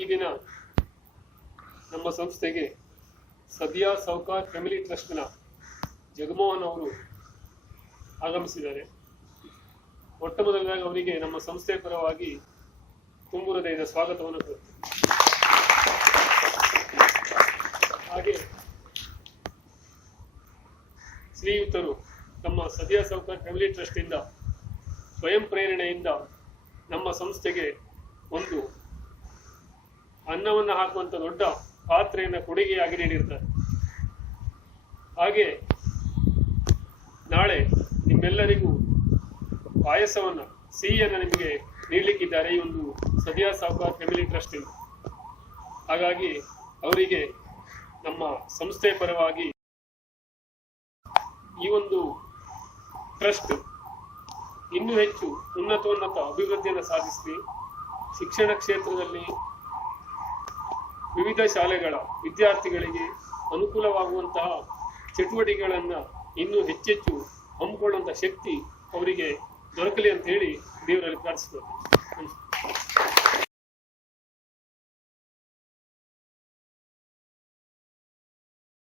ಈ ದಿನ ನಮ್ಮ ಸಂಸ್ಥೆಗೆ ಸದಿಯಾ ಸೌಕಾರ್ ಫ್ಯಾಮಿಲಿ ಟ್ರಸ್ಟ್ನ ಜಗಮೋಹನ್ ಅವರು ಆಗಮಿಸಿದ್ದಾರೆ. ಮೊಟ್ಟ ಮೊದಲನಾಗಿ ಅವರಿಗೆ ನಮ್ಮ ಸಂಸ್ಥೆಯ ಪರವಾಗಿ ತುಂಬು ಹೃದಯದ ಸ್ವಾಗತವನ್ನು ಕೋರುತ್ತೇನೆ. ಹಾಗೆ ಶ್ರೀಯುತರು ನಮ್ಮ ಸದಿಯಾ ಸೌಕಾರ್ ಫ್ಯಾಮಿಲಿ ಟ್ರಸ್ಟ್ ಇಂದ ಸ್ವಯಂ ಪ್ರೇರಣೆಯಿಂದ ನಮ್ಮ ಸಂಸ್ಥೆಗೆ ಒಂದು ಅನ್ನವನ್ನು ಹಾಕುವಂತ ದೊಡ್ಡ ಪಾತ್ರೆಯನ್ನು ಕೊಡುಗೆಯಾಗಿ ನೀಡಿರ್ತಾರೆ. ಹಾಗೆ ನಾಳೆ ನಿಮ್ಮೆಲ್ಲರಿಗೂ ಪಾಯಸವನ್ನ ಸಿಹಿಯನ್ನು ನಿಮಗೆ ನೀಡಲಿಕ್ಕಿದ್ದಾರೆ ಈ ಒಂದು ಸದಿಯಾ ಸೌಕಾರ್ ಫ್ಯಾಮಿಲಿ ಟ್ರಸ್ಟ್ ಇಂದ. ಹಾಗಾಗಿ ಅವರಿಗೆ ನಮ್ಮ ಸಂಸ್ಥೆಯ ಪರವಾಗಿ ಈ ಒಂದು ಟ್ರಸ್ಟ್ ಇನ್ನೂ ಹೆಚ್ಚು ಉನ್ನತ ಅಭಿವೃದ್ಧಿಯನ್ನು ಸಾಧಿಸಲಿ, ಶಿಕ್ಷಣ ಕ್ಷೇತ್ರದಲ್ಲಿ ವಿವಿಧ ಶಾಲೆಗಳ ವಿದ್ಯಾರ್ಥಿಗಳಿಗೆ ಅನುಕೂಲವಾಗುವಂತಹ ಚಟುವಟಿಕೆಗಳನ್ನು ಇನ್ನೂ ಹೆಚ್ಚೆಚ್ಚು ಹಮ್ಮಿಕೊಳ್ಳುವಂತಹ ಶಕ್ತಿ ಅವರಿಗೆ ದೊರಕಲಿ ಅಂತ ಹೇಳಿ ದೇವರಲ್ಲಿ ಪ್ರಾರ್ಥಿಸುತ್ತೇನೆ.